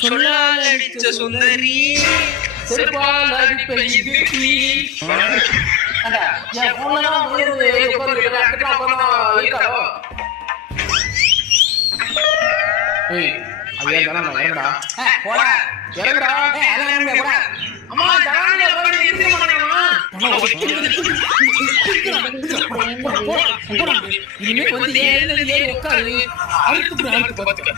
சொல்லால் அடிச்ச சுந்தரி செருப்பால் அடிப்ப இதுக்கு என் போன்லாம் இருக்காரோ அது ஏன் தானே இறங்கடா போடா இறங்கடா போடா அம்மா ஜனானே போய் இருக்க மாட்டேங்கம்மா இனிமே வந்து ஏறி உட்காரு அறுத்து பாத்துக்க